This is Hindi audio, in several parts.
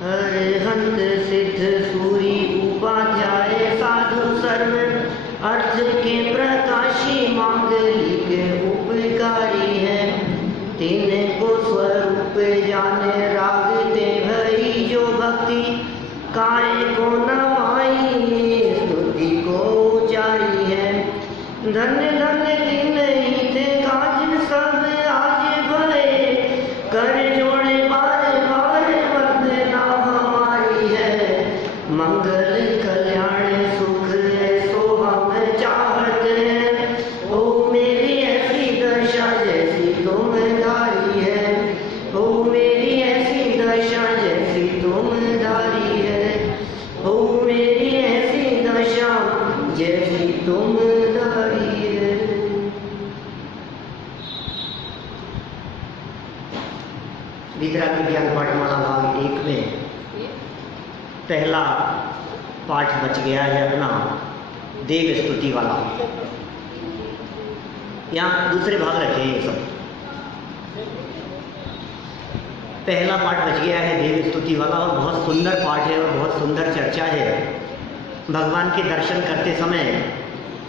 अरहंत सिद्ध सूरी उपाध्याय साधु सर्व अर्थ के प्रकाशी मांगलिक उपकारी है। तिनको स्वरूप जाने रागते भई जो भक्ति काय को नमाई स्तुति को उचारी है। धन्य धन्य दिन ही थे काज सब आज भये कर जोड़े बार बार वंदना हमारी है। मंगल कल्याण सुख ऐसो हम चाहत हैं। ओ मेरी ऐसी दशा जैसी तुम धारी है। ओ मेरी ऐसी दशा जैसी तुम धारी है। ओ मेरी ऐसी दशा जैसी तुम धारी है। विद्यार्थी ज्ञान पाठमाला भाग 1 में पहला पाठ बच गया है अपना देव स्तुति वाला। यहाँ दूसरे भाग रखे हैं ये सब। पहला पाठ बच गया है देव स्तुति वाला और बहुत सुंदर पाठ है और बहुत सुंदर चर्चा है। भगवान के दर्शन करते समय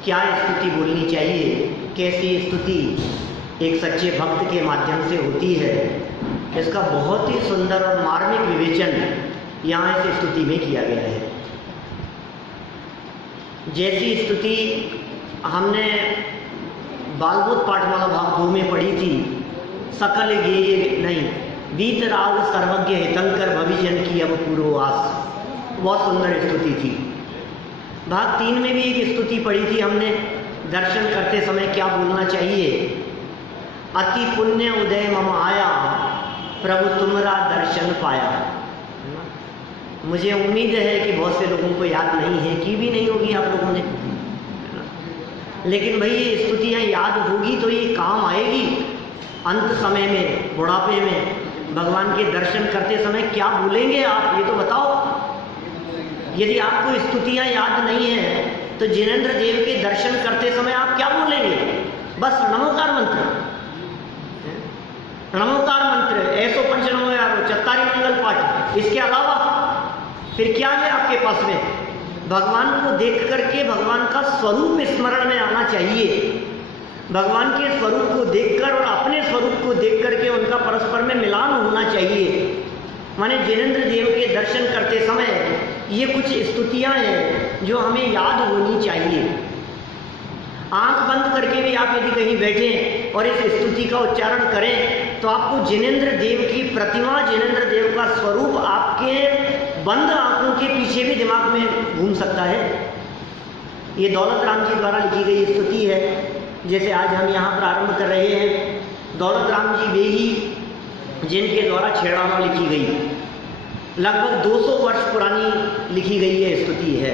क्या स्तुति बोलनी चाहिए, कैसी स्तुति एक सच्चे भक्त के माध्यम से होती है, इसका बहुत ही सुंदर और मार्मिक विवेचन यहाँ इस स्तुति में किया गया है। जैसी स्तुति हमने बालबोध पाठमाला भाग 2 में पढ़ी थी, सकल गेय नहीं बीत राग सर्वज्ञ हितंकर भविजन की अब पूर्ववास, बहुत सुंदर स्तुति थी। भाग 3 में भी एक स्तुति पढ़ी थी हमने, दर्शन करते समय क्या बोलना चाहिए। अति पुण्य उदय मम आया प्रभु तुमरा दर्शन पाया। मुझे उम्मीद है कि बहुत से लोगों को याद नहीं है, की भी नहीं होगी आप लोगों ने, लेकिन भाई ये स्तुतियाँ याद होगी तो ये काम आएगी अंत समय में, बुढ़ापे में भगवान के दर्शन करते समय क्या बोलेंगे आप, ये तो बताओ। यदि आपको स्तुतियाँ याद नहीं है तो जिनेंद्र देव के दर्शन करते समय आप क्या बोलेंगे? बस नमोकार मंत्र, नमोकार मंत्र, ऐसो पंच नमो यारो, चत्तारी मंगल पाठ, इसके अलावा फिर क्या है आपके पास में? भगवान को देख करके भगवान का स्वरूप स्मरण में आना चाहिए। भगवान के स्वरूप को देखकर और अपने स्वरूप को देख करके उनका परस्पर में मिलान होना चाहिए। माने जिनेंद्र देव के दर्शन करते समय ये कुछ स्तुतियाँ हैं जो हमें याद होनी चाहिए। आंख बंद करके भी आप यदि कहीं बैठें और इस स्तुति का उच्चारण करें तो आपको जिनेंद्र देव की प्रतिमा, जिनेंद्र देव का स्वरूप आपके बंद आंखों के पीछे भी दिमाग में घूम सकता है। ये दौलत राम जी द्वारा लिखी गई स्तुति है, जैसे आज हम यहाँ प्रारंभ कर रहे हैं। दौलत राम जी वे ही जिनके द्वारा छेड़ाना लिखी गई, लगभग 200 वर्ष पुरानी लिखी गई है स्तुति है,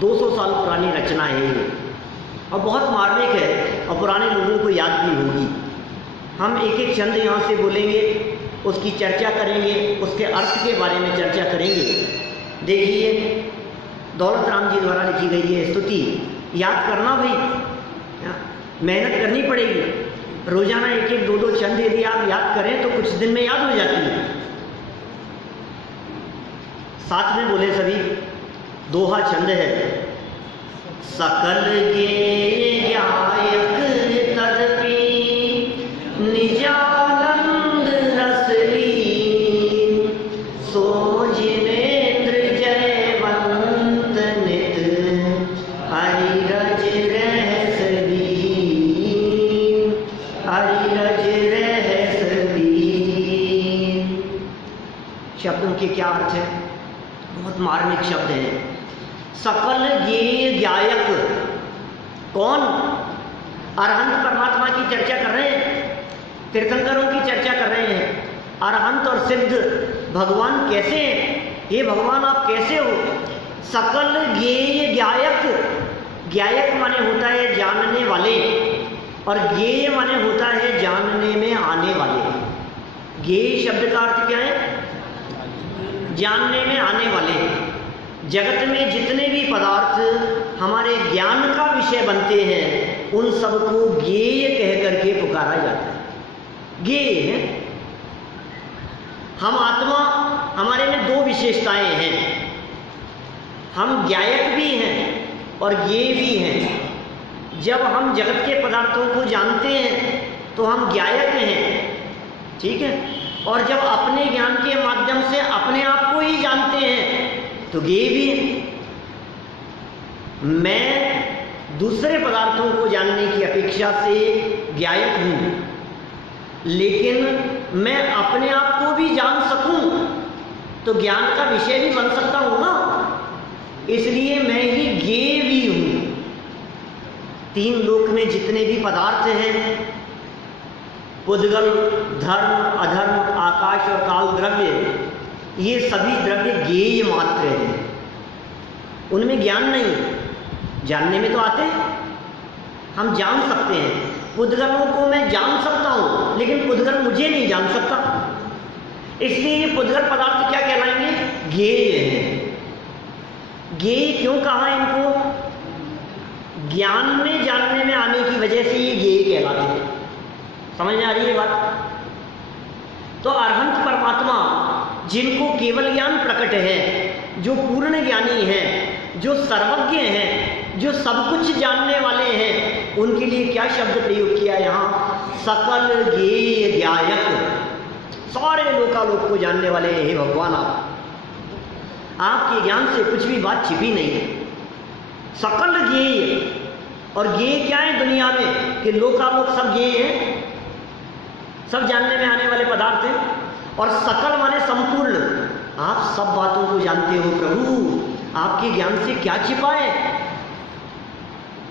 200 साल पुरानी रचना है ये और बहुत मार्मिक है और पुराने लोगों को याद भी होगी। हम एक एक छंद यहाँ से बोलेंगे, उसकी चर्चा करेंगे, उसके अर्थ के बारे में चर्चा करेंगे। देखिए दौलत राम जी द्वारा लिखी गई है स्तुति, याद करना भाई, मेहनत करनी पड़ेगी। रोजाना एक एक दो दो छंद यदि आप याद करें तो कुछ दिन में याद हो जाती है। साथ में बोले सभी, दोहा छंद है। सकल गेय गायक तदपि निजानंद रस लीन, सो जिनेंद्र जयवंत नित हरिरज रहस दीन, हरिरज रहस दीन। शब्दों के क्या अर्थ है? बहुत मार्मिक शब्द है। सकल गेय गायक, कौन? अरहंत परमात्मा की चर्चा कर रहे हैं, तीर्थंकरों की चर्चा कर रहे हैं। अरहंत और सिद्ध भगवान कैसे हैं? ये भगवान आप कैसे हो? सकल गेय गायक, गायक माने होता है जानने वाले और गेय माने होता है जानने में आने वाले। गेय शब्द का अर्थ क्या है? जानने में आने वाले। जगत में जितने भी पदार्थ हमारे ज्ञान का विषय बनते हैं उन सबको ज्ञेय कह करके पुकारा जाता है। ज्ञेय है। हम आत्मा, हमारे में दो विशेषताएं हैं। हम ज्ञायक भी हैं और ज्ञेय भी हैं। जब हम जगत के पदार्थों को जानते हैं तो हम ज्ञायक हैं, ठीक है, और जब अपने ज्ञान के माध्यम से अपने आप को ही जानते हैं तो ज्ञेय भी है। मैं दूसरे पदार्थों को जानने की अपेक्षा से ज्ञायक हूँ, लेकिन मैं अपने आप को भी जान सकूं तो ज्ञान का विषय भी बन सकता हूं ना, इसलिए मैं ही ज्ञेय भी हूं। तीन लोक में जितने भी पदार्थ हैं, पुद्गल, धर्म, अधर्म, आकाश और काल द्रव्य, ये सभी द्रव्य ज्ञेय मात्र हैं, उनमें ज्ञान नहीं। जानने में तो आते हैं, हम जान सकते हैं। पुद्गलों को मैं जान सकता हूं, लेकिन पुद्गल मुझे नहीं जान सकता, इसलिए ये पुद्गल पदार्थ क्या कहलाएंगे? ज्ञेय हैं। ज्ञेय क्यों कहा इनको? ज्ञान में जानने में आने की वजह से ये ज्ञेय कहलाते हैं। समझ में आ रही है बात? तो अरहंत परमात्मा, जिनको केवल ज्ञान प्रकट है, जो पूर्ण ज्ञानी हैं, जो सर्वज्ञ हैं, जो सब कुछ जानने वाले हैं, उनके लिए क्या शब्द प्रयोग किया यहाँ? सकल ज्ञेय ज्ञायक। सारे लोकालोक को जानने वाले हैं। हे भगवान, आपके ज्ञान से कुछ भी बात छिपी नहीं है। सकल ज्ञेय, और ज्ञेय क्या है दुनिया में? कि लोकालोक सब ज्ञेय है, सब जानने में आने वाले पदार्थ हैं। और सकल माने संपूर्ण। आप सब बातों को जानते हो प्रभु, आपके ज्ञान से क्या छिपा है?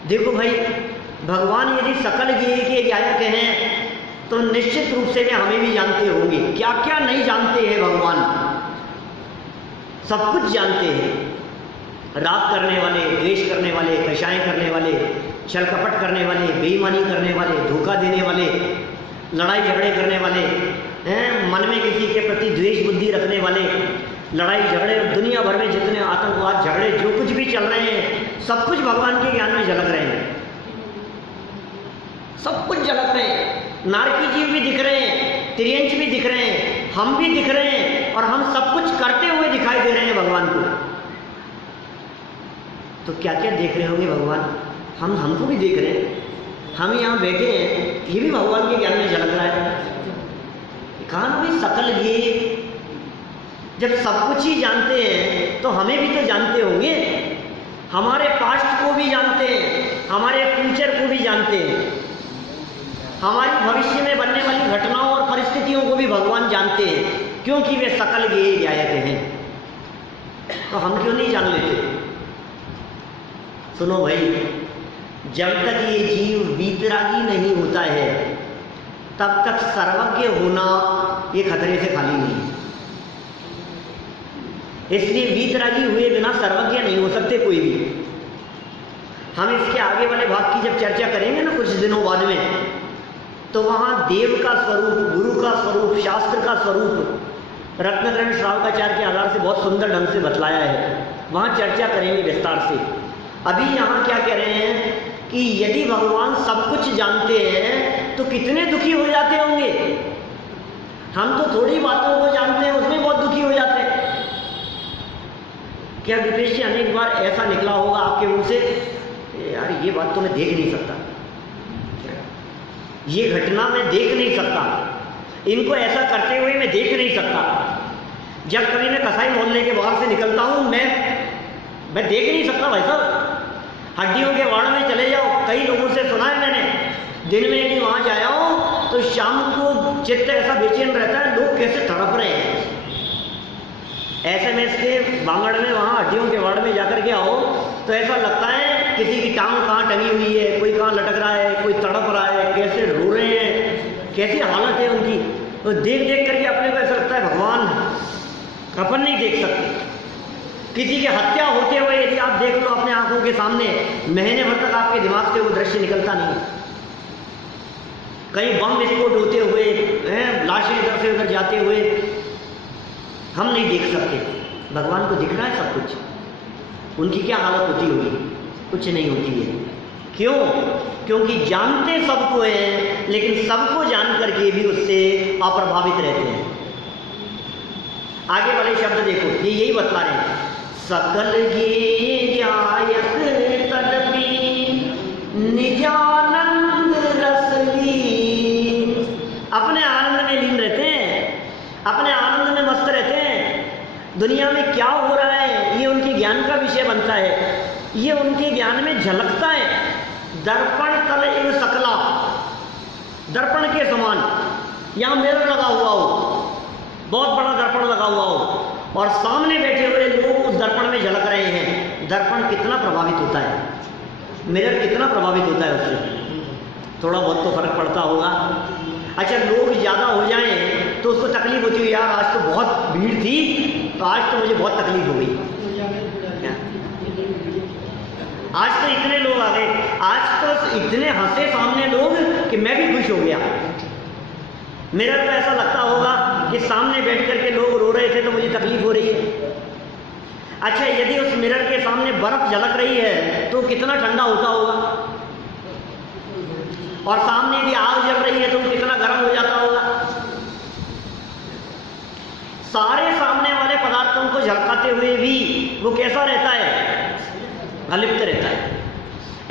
देखो भाई, भगवान यदि सकल ज्ञेय के ज्ञायक हैं तो निश्चित रूप से वे हमें भी जानते होंगे। क्या क्या नहीं जानते हैं भगवान? सब कुछ जानते हैं। राग करने वाले, द्वेष करने वाले, कषाय करने वाले, छल कपट करने वाले, बेईमानी करने वाले, धोखा देने वाले, लड़ाई झगड़े करने वाले हैं, मन में किसी के प्रति द्वेष बुद्धि रखने वाले, लड़ाई झगड़े, दुनिया भर में जितने आतंकवाद झगड़े जो कुछ भी चल रहे हैं, सब कुछ भगवान के ज्ञान में झलक रहे हैं। सब कुछ झलक रहे हैं। नारकी जीव भी दिख रहे हैं, त्रियंच भी दिख रहे हैं, हम भी दिख रहे हैं, और हम सब कुछ करते हुए दिखाई दे रहे हैं भगवान को। तो क्या क्या देख रहे होंगे भगवान? हमको भी देख रहे हैं। हम यहाँ बैठे हैं, ये भी भगवान के ज्ञान में झलक रहा है। कहा ना भाई, सकल ज्ञेय। जब सब कुछ ही जानते हैं तो हमें भी तो जानते होंगे। हमारे पास्ट को भी जानते हैं, हमारे फ्यूचर को भी जानते हैं, हमारी भविष्य में बनने वाली घटनाओं और परिस्थितियों को भी भगवान जानते हैं, क्योंकि वे सकल ज्ञेय ज्ञायक हैं। तो हम क्यों नहीं जान लेते? सुनो भाई, जब तक ये जीव वीतरागी नहीं होता है तब तक सर्वज्ञ होना ये खतरे से खाली नहीं। इसलिए वीतरागी हुए बिना सर्वज्ञ नहीं हो सकते कोई भी। हम इसके आगे वाले भाग की जब चर्चा करेंगे ना कुछ दिनों बाद में, तो वहाँ देव का स्वरूप, गुरु का स्वरूप, शास्त्र का स्वरूप रत्नग्रहण श्रावकाचार्य के आधार से बहुत सुंदर ढंग से बतलाया है। वहाँ चर्चा करेंगे विस्तार से। अभी यहाँ क्या कह रहे हैं कि यदि भगवान सब कुछ जानते हैं तो कितने दुखी हो जाते होंगे। हम तो थोड़ी बातों को जानते हैं, उसमें बहुत दुखी हो जाते हैं। क्या विपेश जी, अनेक बार ऐसा निकला होगा आपके मुंह से, यार ये बात तो मैं देख नहीं सकता, ये घटना मैं देख नहीं सकता, इनको ऐसा करते हुए मैं देख नहीं सकता। जब कभी मैं कसाई मोहल्ले के बाहर से निकलता हूँ, मैं देख नहीं सकता भाई साहब। हड्डियों के वाड़ में चले जाओ, कई लोगों से सुना है मैंने, दिन में यदि वहाँ जाया हो तो शाम को चित्त ऐसा बेचैन रहता है, लोग कैसे तड़प रहे हैं। SMS के बांगड़ में वहाँ हड्डियों के वार्ड में जाकर के आओ तो ऐसा लगता है किसी की टांग कहाँ टंगी हुई है, कोई कहाँ लटक रहा है, कोई तड़प रहा है, कैसे रो रहे हैं, कैसी हालत है उनकी। तो देख देख करके अपने को ऐसा लगता है भगवान अपन नहीं देख सकते। किसी की हत्या होते हुए यदि आप देख लो अपने आंखों के सामने, महीने भर तक आपके दिमाग से वो दृश्य निकलता नहीं। कहीं बम विस्फोट होते हुए, लाशें इधर से उधर जाते हुए हम नहीं देख सकते। भगवान को दिख रहा है सब कुछ। उनकी क्या हालत होती होगी? कुछ नहीं होती है। क्यों? क्योंकि जानते सबको हैं, लेकिन सबको जान करके भी उससे अप्रभावित रहते हैं। आगे वाले शब्द देखो, ये यही बतला रहे हैं। सकल ये गायक तदपि निजानंद रस लीन। अपने आनंद में लीन रहते हैं, अपने आनंद में मस्त रहते हैं। दुनिया में क्या हो रहा है ये उनके ज्ञान का विषय बनता है, ये उनके ज्ञान में झलकता है। दर्पण तल एव सकला, दर्पण के समान, यहाँ मिरर लगा हुआ हो, बहुत बड़ा दर्पण लगा हुआ हो, और सामने बैठे हुए लोग उस दर्पण में झलक रहे हैं। दर्पण कितना प्रभावित होता है, मिरर कितना प्रभावित होता है उससे, थोड़ा बहुत तो फर्क पड़ता होगा। अच्छा, लोग ज़्यादा हो जाएं तो उसको तकलीफ होती है, यार आज तो बहुत भीड़ थी तो आज तो मुझे बहुत तकलीफ हो गई, आज तो इतने लोग आ गए, आज तो इतने हंसे सामने लोग कि मैं भी खुश हो गया। मिरर तो ऐसा लगता होगा कि सामने बैठ करके लोग रो रहे थे तो मुझे तकलीफ हो रही है। अच्छा, यदि उस मिरर के सामने बर्फ झलक रही है तो कितना ठंडा होता होगा, और सामने यदि आग जल रही है तो कितना गर्म हो जाता होगा। सारे सामने वाले पदार्थों को झलकाते हुए भी वो कैसा रहता है, अलिप्त रहता है।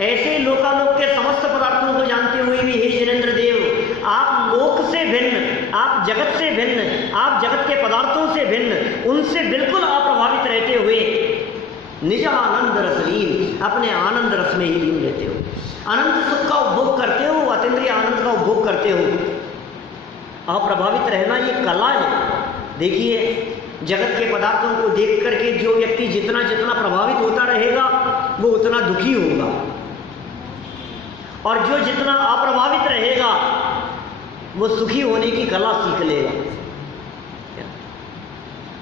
ऐसे लोकालोक के समस्त पदार्थों को जानते हुए भी हे जिनेंद्र देव, आप लोक से भिन्न, आप जगत से भिन्न, आप जगत के पदार्थों से भिन्न, उनसे बिल्कुल अप्रभावित रहते हुए निज आनंद रसलीन, अपने आनंद रस में ही लीन रहते हो, अनंत सुख का उपभोग करते हो, अतीन्द्रिय आनंद का उपभोग करते हो। अप्रभावित रहना ये कला है। देखिए, जगत के पदार्थों को देख करके जो व्यक्ति जितना जितना प्रभावित होता रहेगा वो उतना दुखी होगा, और जो जितना अप्रभावित रहेगा वो सुखी होने की कला सीख लेगा।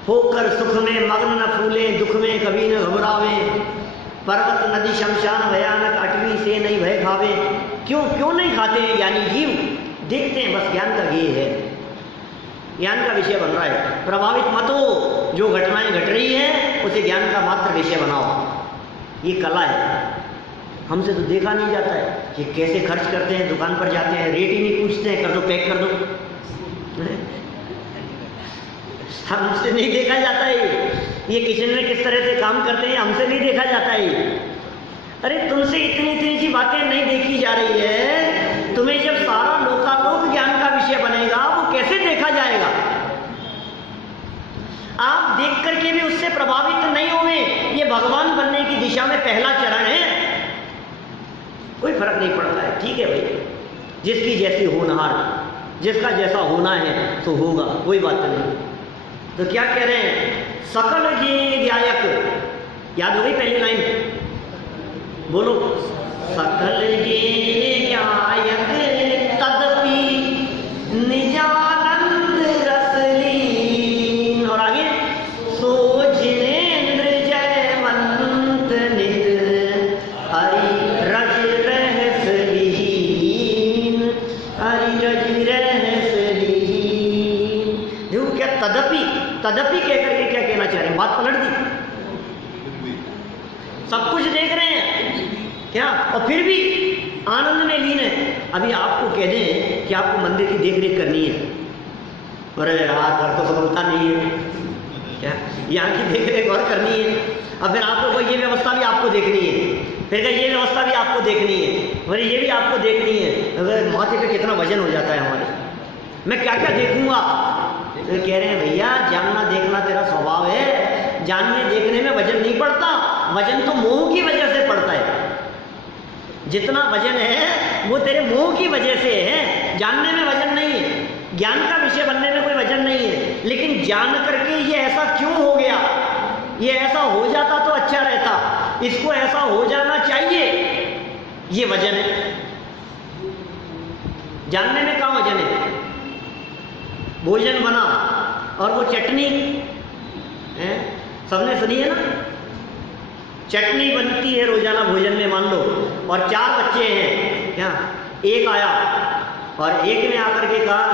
होकर सुख में मग्न न फूले, दुख में कभी न घबरावे, पर्वत नदी शमशान भयानक, अटवी से नहीं भय खावे। क्यों नहीं खाते हैं ज्ञानी जीव? देखते हैं बस, ज्ञान का गेय है, ज्ञान का विषय बन रहा है। प्रभावित मत हो, जो घटनाएं घट रही हैं उसे ज्ञान का मात्र विषय बनाओ। ये कला है। हमसे तो देखा नहीं जाता है कि कैसे खर्च करते हैं, दुकान पर जाते हैं, रेट ही नहीं पूछते हैं, कर दो, पैक कर दो। हमसे नहीं देखा जाता है ये किचन में किस तरह से काम करते हैं, हमसे नहीं देखा जाता है। अरे तुमसे इतनी सी बातें नहीं देखी जा रही है, तुम्हें जब सारा लोकालोक ज्ञान का विषय बनेगा वो कैसे देखा जाएगा? आप देख करके भी उससे प्रभावित नहीं होंगे, ये भगवान बनने की दिशा में पहला चरण है। कोई फर्क नहीं पड़ता है, ठीक है भाई, जिसकी जैसी होनहार, जिसका जैसा होना है तो होगा, कोई बात नहीं। तो क्या कह रहे हैं? सकल ये गायक, याद हो गई पहली लाइन? बोलो, सकल ये गायक तदपि निजानंद रसलीन, और आगे सो जिनेंद्र जयवंत नित हरि रज रहस लीन, हरि रज रहस लीन। देखो क्या तदपि कह करके क्या कहना चाह रहे हैं, बात पलट दी। सब कुछ देख रहे हैं क्या, और फिर भी आनंद में लीन है। अभी आपको कह दें कि आपको मंदिर की देख रेख करनी है, अरे यार घर तो संभलता नहीं है क्या, यहाँ की देख रेख और करनी है, और फिर आपको ये व्यवस्था भी आपको देखनी है, फिर ये व्यवस्था भी आपको देखनी है, और ये भी आपको देखनी है। अगर माथे पे कितना वजन हो जाता है हमारे, मैं क्या क्या देखूंगा। तो कह रहे हैं भैया, जानना देखना तेरा स्वभाव है, जानने देखने में वजन नहीं पड़ता, वजन तो मोह की वजह से पड़ता है। जितना वजन है वो तेरे मोह की वजह से है, जानने में वजन नहीं है, ज्ञान का विषय बनने में कोई वजन नहीं है। लेकिन जान करके ये ऐसा क्यों हो गया, ये ऐसा हो जाता तो अच्छा रहता, इसको ऐसा हो जाना चाहिए, ये वजन है। जानने में कहाँ वजन है? भोजन बना और वो चटनी है, सबने सुनी है ना, चटनी बनती है रोजाना भोजन में, मान लो, और 4 बच्चे हैं क्या, एक आया और एक ने आकर के कहा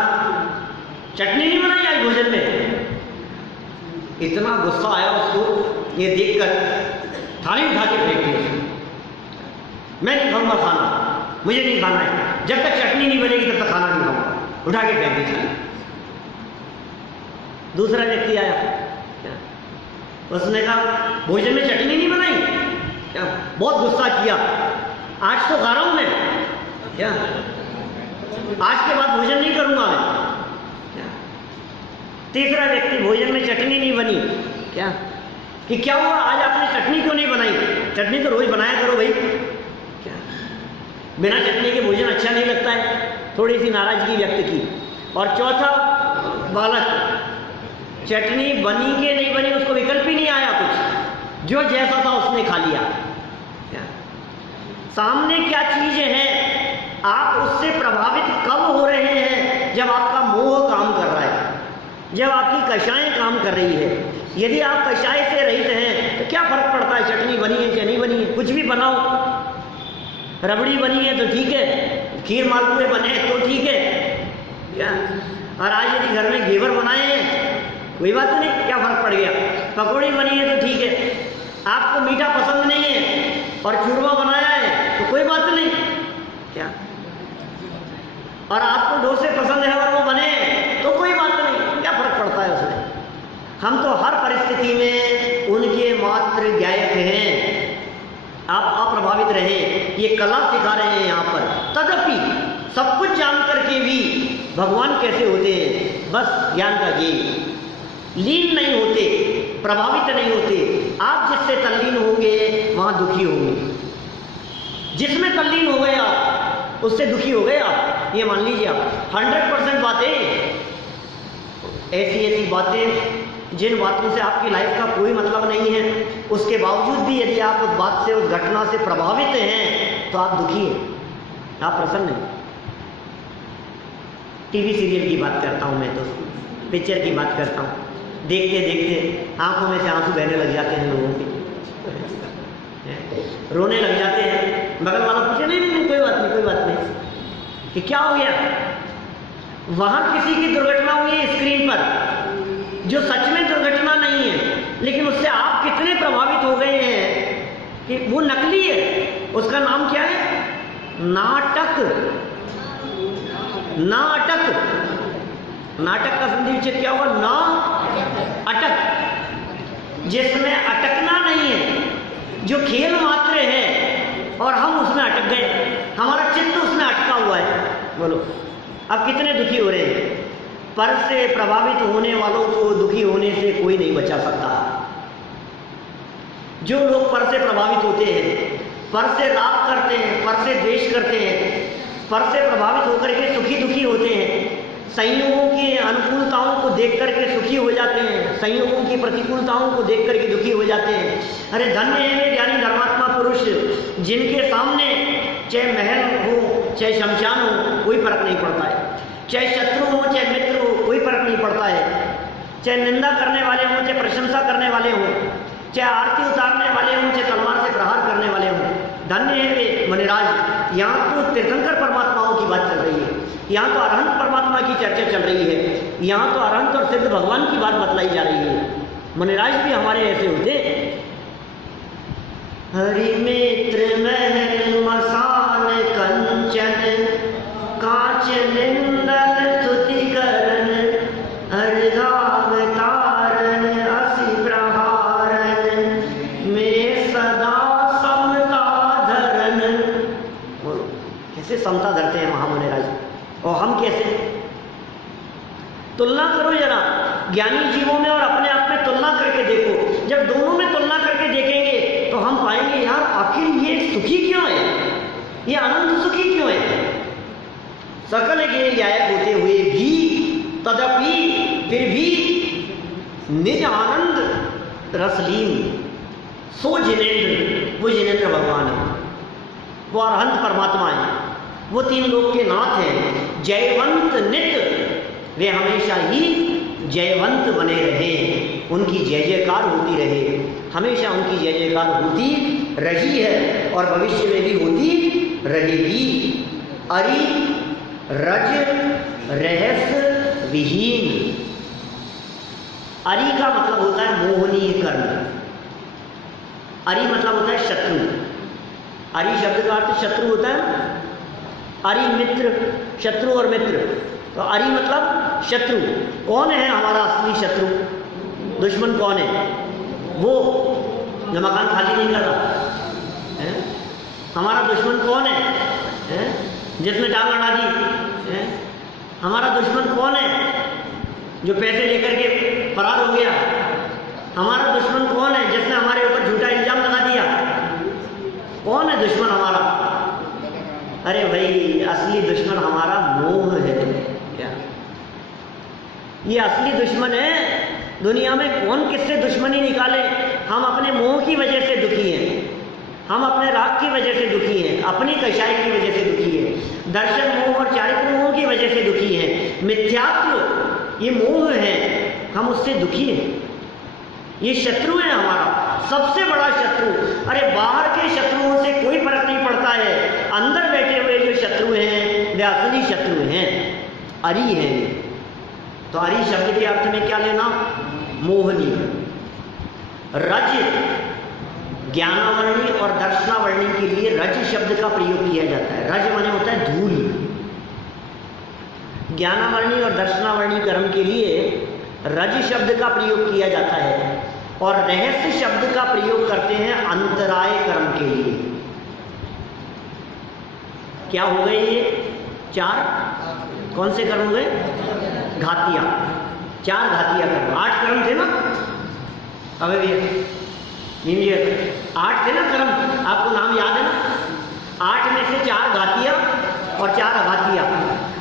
चटनी नहीं बनाई आज भोजन में। इतना गुस्सा आया उसको ये देखकर, थाली उठा के फेंक दी उसने, मैं नहीं खाऊंगा खाना, मुझे नहीं खाना है, जब तक चटनी नहीं बनेगी तब तक खाना नहीं खाऊंगा, उठा के फेंक दी थाली। दूसरा व्यक्ति आया, उसने कहा भोजन में चटनी नहीं बनाई क्या? बहुत गुस्सा किया, आज तो खा रहा हूं मैं क्या, आज के बाद भोजन नहीं करूंगा मैं क्या? तीसरा व्यक्ति, भोजन में चटनी नहीं बनी क्या, कि क्या हुआ आज आपने चटनी क्यों नहीं बनाई? चटनी तो रोज बनाया करो भाई क्या, बिना चटनी के भोजन अच्छा नहीं लगता है। थोड़ी सी नाराजगी व्यक्त की। और चौथा बालक, चटनी बनी के नहीं बनी उसको विकल्प ही नहीं आया, कुछ जो जैसा था उसने खा लिया क्या? सामने क्या चीज है, आप उससे प्रभावित कब हो रहे हैं? जब आपका मोह काम कर रहा है, जब आपकी कषायें काम कर रही है। यदि आप कषाय से रहित हैं तो क्या फर्क पड़ता है चटनी बनी है या नहीं बनी है? कुछ भी बनाओ, रबड़ी बनी है तो ठीक है, खीर मालपुए बने तो ठीक है क्या? और आज यदि घर में घेवर बनाए हैं कोई बात नहीं, क्या फर्क पड़ गया? पकौड़ी बनी है तो ठीक है, आपको मीठा पसंद नहीं है और चूरमा बनाया है तो कोई बात नहीं क्या? और आपको डोसे पसंद है और वो बने तो कोई बात नहीं, क्या फर्क पड़ता है उसमें? हम तो हर परिस्थिति में उनके मात्र गायक हैं। आप अप्रभावित रहें, ये कला सिखा रहे हैं यहाँ पर। तदपि सब कुछ जान करके भी भगवान कैसे होते हैं, बस ज्ञान का ये, लीन नहीं होते, प्रभावित नहीं होते। आप जिससे तल्लीन होंगे वहां दुखी होंगे, जिसमें तल्लीन हो गए आप उससे दुखी हो गए आप, ये मान लीजिए आप। 100% बातें ऐसी बातें जिन बातों से आपकी लाइफ का कोई मतलब नहीं है, उसके बावजूद भी यदि आप उस बात से, उस घटना से प्रभावित हैं तो आप दुखी हैं, आप प्रसन्न हैं। टीवी सीरियल की बात करता हूं मैं, तो पिक्चर की बात करता हूं, देखते देखते आंखों में से आंसू बहने लग जाते हैं लोगों के, रोने लग जाते हैं। बगल वाला पूछे नहीं कोई बात नहीं, कोई बात नहीं, कि क्या हो गया? वहां किसी की दुर्घटना हुई है स्क्रीन पर, जो सच में दुर्घटना नहीं है, लेकिन उससे आप कितने प्रभावित हो गए हैं कि वो नकली है। उसका नाम क्या है? नाटक। नाटक, नाटक का संधि विच्छेद क्या हुआ? ना अटक, जिसमें अटकना नहीं है, जो खेल मात्र है और हम उसमें अटक गए, हमारा चित्त उसमें अटका हुआ है। बोलो अब कितने दुखी हो रहे हैं? पर से प्रभावित होने वालों को दुखी होने से कोई नहीं बचा सकता। जो लोग पर से प्रभावित होते हैं, पर से राग करते हैं, पर से द्वेष करते हैं, पर से प्रभावित होकर के सुखी दुखी होते हैं, संयोगों की अनुकूलताओं को देख करके सुखी हो जाते हैं, संयोगों की प्रतिकूलताओं को देख करके दुखी हो जाते हैं। अरे धन्य है वे ज्ञानी धर्मात्मा पुरुष, जिनके सामने चाहे महल हो चाहे शमशान हो कोई फर्क नहीं पड़ता है, चाहे शत्रु हो चाहे मित्र हो कोई फर्क नहीं पड़ता है, चाहे निंदा करने वाले हों चाहे प्रशंसा करने वाले हों, चाहे आरती उतारने वाले हों चाहे तलवार से प्रहार करने वाले हों। धन्य है वे मनिराज। यहाँ तो तीर्थंकर परमात्माओं की बात चल रही है, यहाँ तो अरहंत परमात्मा की चर्चा चल रही है, यहाँ तो अरहंत और सिद्ध भगवान की बात बतलाई जा रही है। मनिराज भी हमारे ऐसे होते। हरि मित्र महल मसान कंचन, कांच निंदन तुति करन, अर्घाव तारन असि प्रहारन, में सदा समता धरन। बोलो कैसे समता धरते हैं महामुनिराज, और हम कैसे? तुलना करो जरा ज्ञानी जीवों में और अपने आप में तुलना करके देखो। जब दोनों में तुलना करके देखेंगे तो हम पाएंगे यार आखिर ये सुखी क्यों है, ये आनंद सुखी क्यों है? सकल के गायक होते हुए भी, तदपि फिर भी निज आनंद रसलीन, सो जिनेन्द्र, वो जिनेन्द्र भगवान है, वो अरहंत परमात्मा है, वो तीन लोक के नाथ हैं। जयवंत नित्य, वे हमेशा ही जयवंत बने रहे, उनकी जय जयकार होती रहे, हमेशा उनकी जय जयकार होती रही है और भविष्य में भी होती रहेगी। अरि रज रहस्य विहीन। अरि का मतलब होता है मोहनीय कर्म। अरि मतलब होता है शत्रु। अरि शब्द का अर्थ शत्रु होता है। अरि मित्र, शत्रु और मित्र, तो अरि मतलब शत्रु। कौन है हमारा असली शत्रु? दुश्मन कौन है? वो जो मकान खाली नहीं कर रहा है? हमारा दुश्मन कौन है? जिसने टांग अड़ा दी है? हमारा दुश्मन कौन है जो पैसे लेकर के फरार हो गया? हमारा दुश्मन कौन है जिसने हमारे ऊपर झूठा इल्जाम लगा दिया? कौन है दुश्मन हमारा? अरे भाई, असली दुश्मन हमारा मोह है। क्या ये असली दुश्मन है? दुनिया में कौन किससे दुश्मनी निकाले? हम अपने मोह की वजह से दुखी हैं, हम अपने राग की वजह से दुखी हैं, अपनी कषाय की वजह से दुखी हैं, दर्शन मोह और चारित्र मोह की वजह से दुखी हैं, मिथ्यात्व ये मोह है, हम उससे दुखी हैं। ये शत्रु है हमारा, सबसे बड़ा शत्रु। अरे बाहर के शत्रुओं से कोई फर्क नहीं पड़ता है, अंदर बैठे हुए जो शत्रु हैं वे असली शत्रु हैं, अरि हैं। तो अरि शब्द के अर्थ में क्या लेना? मोहनी। रज ज्ञानावर्णी और दर्शनावर्णी के लिए रज शब्द का प्रयोग किया जाता है। रज माने होता है धूल। ज्ञानावर्णी और दर्शनावर्णी कर्म के लिए रज शब्द का प्रयोग किया जाता है और रहस्य शब्द का प्रयोग करते हैं अंतराय कर्म के लिए। क्या हो गए ये? 4 कौन से कर्म हुए? घातिया। 4 घातिया कर्म। 8 कर्म थे ना? अबे भैया 8 थे ना कर्म, आपको नाम याद है ना? 8 में से 4 घातिया और 4 अघातिया।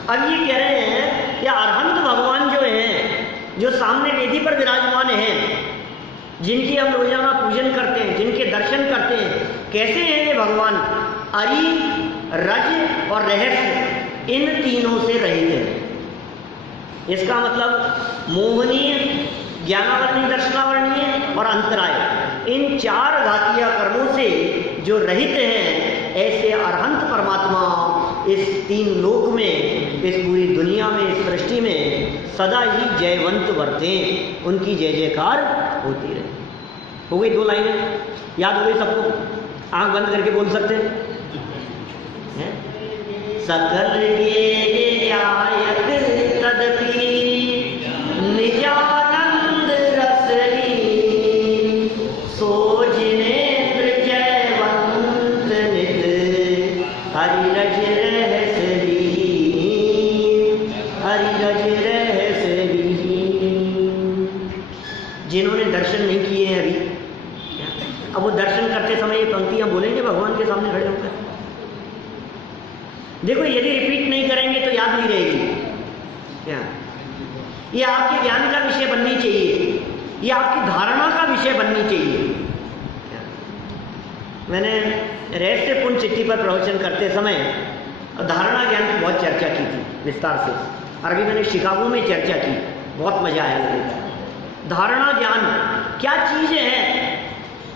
अब ये कह रहे हैं कि अरहंत भगवान जो हैं, जो सामने वेदी पर विराजमान हैं, जिनकी हम रोजाना पूजन करते हैं, जिनके दर्शन करते हैं, कैसे हैं ये भगवान? अरि, रज और रहस्य, इन तीनों से रहित है। इसका मतलब मोहनीय, ज्ञानावर्णी, दर्शनावर्णीय और अंतराय, इन 4 घातिया कर्मों से जो रहित हैं, ऐसे अरहंत परमात्मा इस 3 लोक में, इस पूरी दुनिया में, इस सृष्टि में सदा ही जयवंत वर्तें, उनकी जय जयकार होती रहे। हो गई 2 लाइनें? याद हो गई सबको? आंख बंद करके बोल सकते हैं? सकल के आयत तदपि निजानंद रसरी, सोज नेत्र जयवंत नित हरि रज रहसरी, हरि रज रहसरी। जिन्होंने दर्शन नहीं किए हैं अभी, अब वो दर्शन करते समय ये पंक्तियां बोलेंगे भगवान के सामने खड़े होकर। देखो, यदि रिपीट नहीं करेंगे तो याद नहीं रहेगी। क्या ये आपके ज्ञान का विषय बननी चाहिए, ये आपकी धारणा का विषय बननी चाहिए। मैंने रहस्यपूर्ण चिट्ठी पर प्रवचन करते समय धारणा ज्ञान की बहुत चर्चा की थी विस्तार से, और अभी मैंने शिकागो में चर्चा की, बहुत मजा आया मुझे। धारणा ज्ञान क्या चीज है?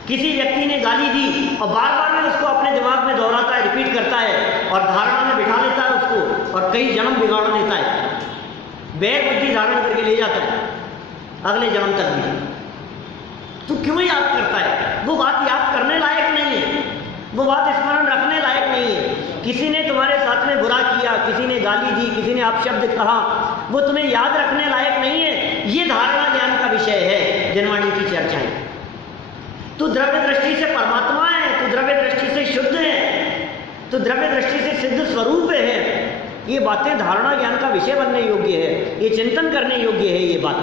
किसी व्यक्ति ने गाली दी और बार बार में उसको अपने दिमाग में दोहराता है, रिपीट करता है और धारणा में बिठा लेता है उसको, और कई जन्म बिगाड़ देता है, बैर बुद्धि धारण करके ले जाता है अगले जन्म तक भी। तो क्यों याद करता है? वो बात याद करने लायक नहीं है, वो बात स्मरण रखने लायक नहीं है। किसी ने तुम्हारे साथ में बुरा किया, किसी ने गाली दी, किसी ने अपशब्द कहा, वो तुम्हें याद रखने लायक नहीं है। ये धारणा ज्ञान का विषय है जनवाणी की चर्चाएं। तो द्रव्य दृष्टि से परमात्मा है, तो द्रव्य दृष्टि से शुद्ध है, तो द्रव्य दृष्टि से सिद्ध स्वरूप है। ये बातें धारणा ज्ञान का विषय बनने योग्य है, ये चिंतन करने योग्य है ये बात।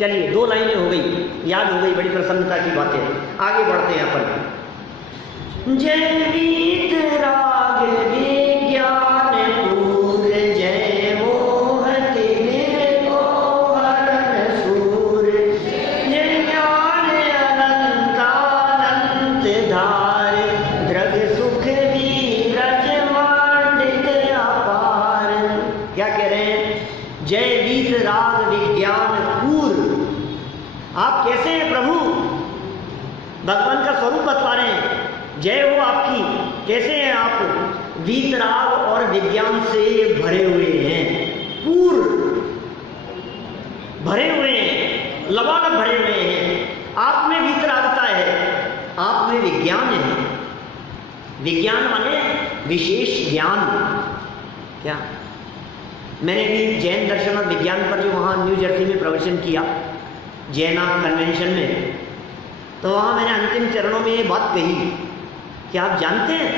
चलिए 2 लाइनें हो गई, याद हो गई, बड़ी प्रसन्नता की बातें। आगे बढ़ते हैं अपन। जय वीत राग विज्ञान पूर, जय मोह तिमिर को हरण सूर, जय ज्ञान अनंतानंत धार, द्रग सुख वीरज मांडित अपार। क्या कह रहे हैं? जय वीत राग विज्ञान पूर। आप कैसे हैं प्रभु? भगवान का स्वरूप बता रहे हैं। जय हो आपकी। कैसे हैं आप? वीतराग और विज्ञान से भरे हुए हैं, पूर्ण भरे हुए हैं, लबालब भरे हुए हैं। आप में वीतरागता है, आप में विज्ञान है। विज्ञान माने विशेष ज्ञान। क्या? मैंने भी जैन दर्शन और विज्ञान पर जो वहाँ न्यू जर्सी में प्रवचन किया, जैना कन्वेंशन में, तो वहाँ मैंने अंतिम चरणों में ये बात कही कि आप जानते हैं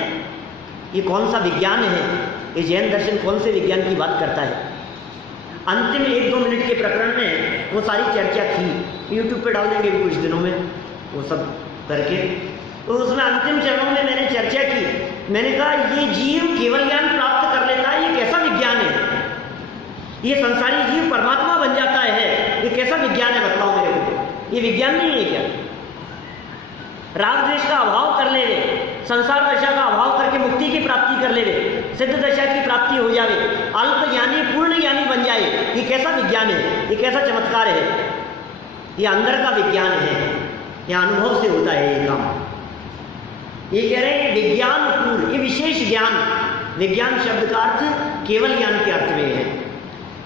ये कौन सा विज्ञान है, ये जैन दर्शन कौन से विज्ञान की बात करता है। अंतिम 1-2 मिनट के प्रकरण में वो सारी चर्चा थी, यूट्यूब पे डाल देंगे भी कुछ दिनों में वो सब करके। तो उसमें अंतिम चरणों में मैंने चर्चा की, मैंने कहा ये जीव केवल ज्ञान प्राप्त कर लेता है, ये कैसा विज्ञान है? ये संसारी जीव परमात्मा बन जाता है, ये कैसा विज्ञान है बतलाओ मेरे को, ये विज्ञान नहीं है क्या? राग द्वेष का अभाव कर ले रे, संसार दशा का अभाव करके मुक्ति की प्राप्ति कर ले रे, सिद्ध दशा की प्राप्ति हो जावे, अल्प ज्ञानी पूर्ण ज्ञानी बन जाए, ये कैसा विज्ञान है, ये कैसा चमत्कार है? ये अंदर का विज्ञान है, यह अनुभव से होता है ये काम। ये कह रहे हैं विज्ञान पूर्ण, ये विशेष ज्ञान, विज्ञान शब्द का अर्थ केवल ज्ञान के अर्थ में है।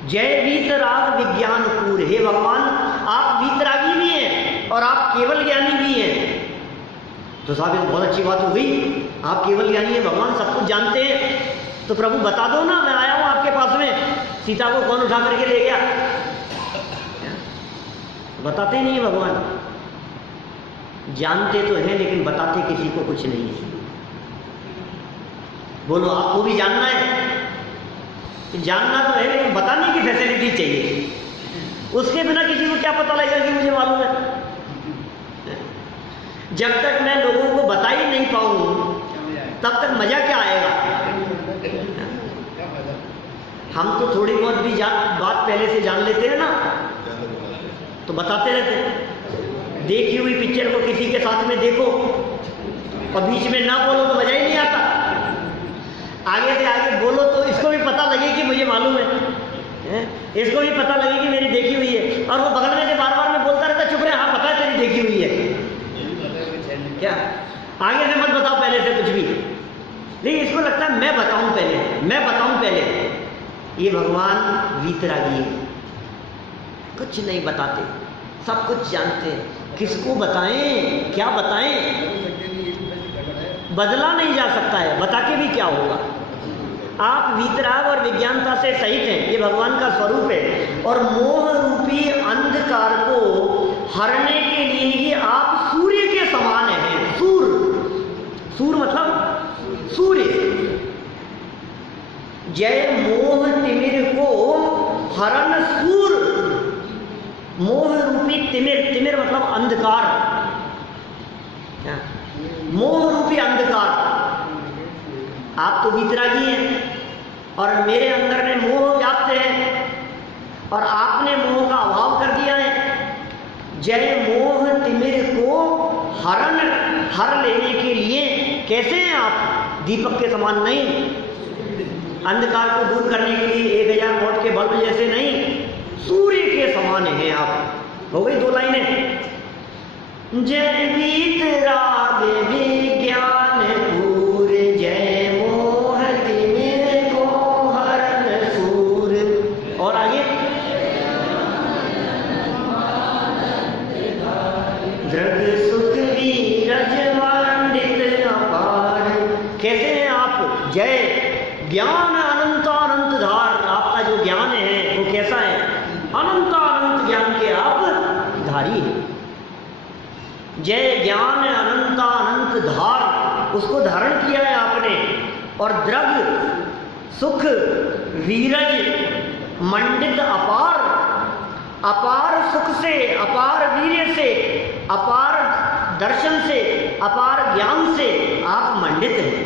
जय वीतराग विज्ञान पूर्ण, हे भगवान आप वीतरागी भी हैं और आप केवल ज्ञानी भी हैं। तो साहब ये बहुत अच्छी बात हो गई, आप केवल ज्ञानी हैं, भगवान सब कुछ जानते हैं, तो प्रभु बता दो ना, मैं आया हूं आपके पास में, सीता को कौन उठा करके ले गया? बताते नहीं है भगवान, जानते तो हैं लेकिन बताते किसी को कुछ नहीं है। बोलो आपको भी जानना है, जानना तो है लेकिन बताने की फैसिलिटी चाहिए, उसके बिना किसी को क्या पता लगेगा कि मुझे मालूम है? जब तक मैं लोगों को बता ही नहीं पाऊं तब तक मजा क्या आएगा? हम तो थोड़ी बहुत भी बात पहले से जान लेते हैं ना, तो बताते रहते हैं। देखी हुई पिक्चर को किसी के साथ में देखो और बीच में ना बोलो तो मजा ही नहीं आता, आगे से आगे बोलो तो इसको भी पता लगे कि मुझे मालूम है, इसको भी पता लगे कि मेरी देखी हुई है, और वो बगल में से बार बार में बोलता रहता, चुप रहे, हाँ पता है तेरी देखी हुई है क्या, आगे से मत बताओ पहले से कुछ भी। लेकिन इसको लगता है मैं बताऊं पहले, मैं बताऊं पहले। ये भगवान वीतरागी है, कुछ नहीं बताते, सब कुछ जानते हैं, किसको बताएं, क्या बताएं? बदला नहीं जा सकता है, बता के भी क्या होगा? आप वीतराग और विज्ञानता से सहित हैं, ये भगवान का स्वरूप है। और मोह रूपी अंधकार को हरने के लिए ही आप सूर्य के समान हैं। सूर मतलब सूर्य। जय मोह तिमिर को हरण सूर, मोह रूपी तिमिर, तिमिर मतलब अंधकार, मोह रूपी अंधकार। आप तो वीतरागी हैं और मेरे अंदर में मोह व्याप्त है और आपने मोह का अभाव कर दिया है। जय मोह तिमिर को हर लेने के लिए कैसे हैं आप? दीपक के समान नहीं, अंधकार को दूर करने के लिए 1000 वॉट के बल्ब जैसे नहीं, सूर्य के समान हैं आप। हो गई 2 लाइनें। जय वीतराग विज्ञान पूर, जय मोह तिमिर को हरण सूर। और आगे दृग सुख वीरज मंडित अपार। कैसे हैं आप? जय ज्ञान अनंत अनंत धार, आपका जो ज्ञान है वो कैसा है? अनंत अनंत ज्ञान के आप धारी हैं। जय ज्ञान अनंत अनंत धार, उसको धारण किया है आपने। और द्रग सुख वीरज मंडित अपार, अपार सुख से, अपार वीर्य से, अपार दर्शन से, अपार ज्ञान से आप मंडित हैं।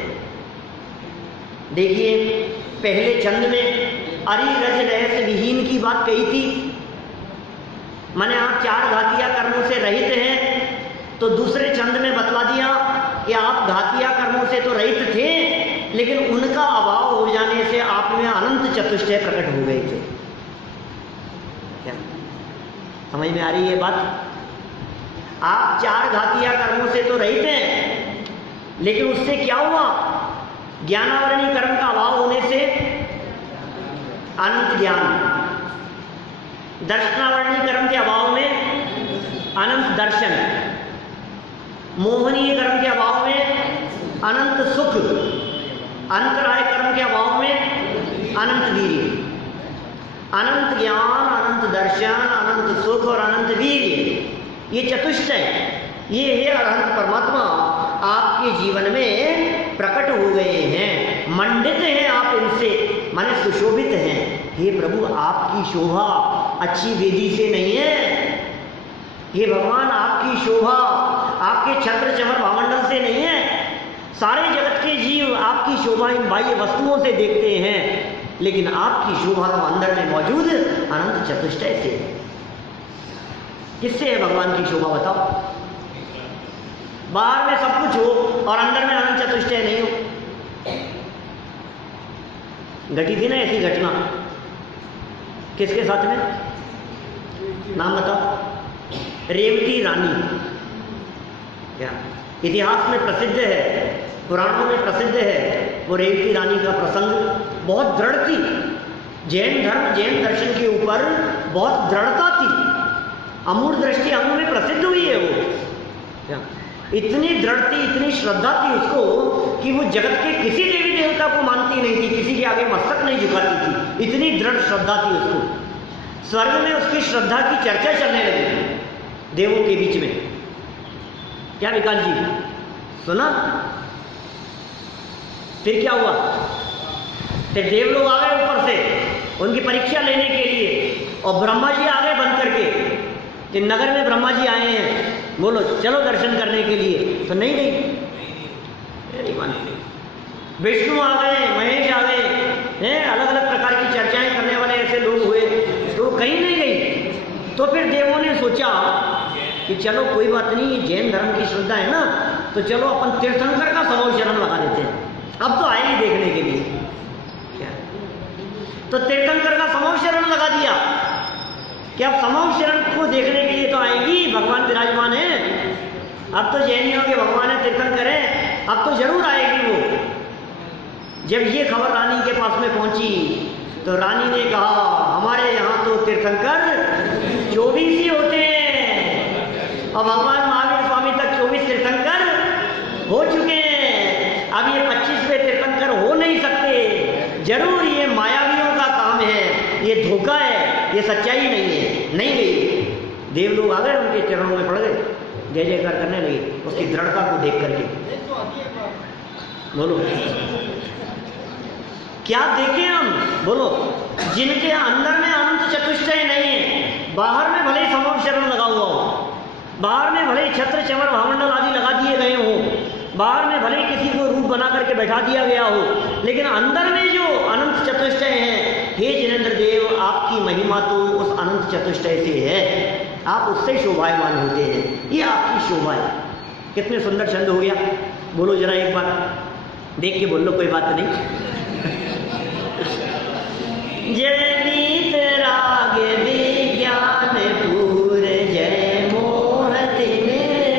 देखिए पहले छंद में अरि रज रहस्य विहीन की बात कही थी, माने आप 4 घातिया कर्मों से रहित हैं। तो दूसरे छंद में बतला दिया कि आप घातिया कर्मों से तो रहित थे, लेकिन उनका अभाव हो जाने से आप में अनंत चतुष्टय प्रकट हो गए थे। क्या समझ में आ रही है बात? आप 4 घातिया कर्मों से तो रहित हैं, लेकिन उससे क्या हुआ? ज्ञानावरणी कर्म का अभाव होने से अनंत ज्ञान, दर्शनावरणी कर्म के अभाव में अनंत दर्शन, मोहनीय कर्म के अभाव में अनंत सुख, अंतराय कर्म के अभाव में अनंत वीर्य। अनंत ज्ञान, अनंत दर्शन, अनंत सुख और अनंत वीर्य, ये चतुष्टय ये हे अरहंत परमात्मा आपके जीवन में प्रकट हो गए हैं, मंडित हैं आप इनसे, माने सुशोभित हैं। हे प्रभु आपकी शोभा अच्छी वेदी से नहीं है, हे भगवान आपकी शोभा आपके छत्र चमर भामंडल से नहीं है। सारे जगत के जीव आपकी शोभा इन बाह्य वस्तुओं से देखते हैं, लेकिन आपकी शोभा तो अंदर में मौजूद अनंत चतुष्टय से। किससे है भगवान की शोभा बताओ? बाहर में सब कुछ हो और अंदर में अनंत चतुष्टय नहीं हो। घटी थी ना ऐसी घटना, किसके साथ में? नाम बताओ। रेवती रानी। क्या इतिहास में प्रसिद्ध है, पुराणों में प्रसिद्ध है वो रेवती रानी का प्रसंग। बहुत दृढ़ थी, जैन धर्म जैन दर्शन के ऊपर बहुत दृढ़ता थी। अमूढ़ दृष्टि अंग में प्रसिद्ध हुई है वो। क्या इतनी दृढ़ थी, इतनी श्रद्धा थी उसको कि वो जगत के किसी देवी देवता को मानती नहीं थी, किसी के आगे मस्तक नहीं झुकाती थी, इतनी दृढ़ श्रद्धा थी उसको। स्वर्ग में उसकी श्रद्धा की चर्चा चलने लगी देवों के बीच में। क्या विकास जी सुना? फिर क्या हुआ? फिर देव लोग आ गए ऊपर से उनकी परीक्षा लेने के लिए, और ब्रह्मा जी आ गए बन करके कि नगर में ब्रह्मा जी आए हैं, बोलो चलो दर्शन करने के लिए। तो नहीं मानते। विष्णु आ गए, महेश आ गए हैं, अलग अलग प्रकार की चर्चाएं करने वाले ऐसे लोग हुए, तो कहीं नहीं गई। तो फिर देवों ने सोचा कि चलो कोई बात नहीं, जैन धर्म की श्रद्धा है ना, तो चलो अपन तीर्थंकर का समूह शरण लगा देते हैं, अब तो आएंगे देखने के लिए। क्या तो तीर्थंकर का समूह शरण लगा दिया कि अब समूह शरण को देखने के लिए तो आएंगी, भगवान विराजमान है, अब तो जैनियों के भगवान है, तीर्थंकर है, अब तो जरूर आएगी वो। जब ये खबर रानी के पास में पहुंची तो रानी ने कहा हमारे यहाँ तो तीर्थंकर 24 ही होते हैं, और भगवान महावीर स्वामी तक 24 तीर्थंकर हो चुके हैं, अब ये 25वें तीर्थंकर हो नहीं सकते। जरूर ये मायावियों का काम है, ये धोखा है, ये सच्चाई नहीं है। नहीं गई। देव लोग आ गए, उनके चरणों में पड़ गए, जय जयकार करने लगे उसकी दृढ़ता को देख करके। बोलो क्या देखें हम? बोलो जिनके अंदर में अनंत चतुष्टय नहीं है, बाहर में भले समूह शरण लगा हुआ हो, बाहर में भले छत्र चमर भामंडल आदि लगा दिए गए हो, बाहर में भले किसी को रूप बना करके बैठा दिया गया हो, लेकिन अंदर में जो अनंत चतुष्टय है, हे जिनेंद्र देव आपकी महिमा तो उस अनंत चतुष्टय से है, आप उससे शोभायमान होते हैं, ये आपकी शोभा है। कितने सुंदर छंद हो गया। बोलो जरा एक बार देख के बोल लो, कोई बात नहीं। जय नीत राग विज्ञान पूर, जय मोहति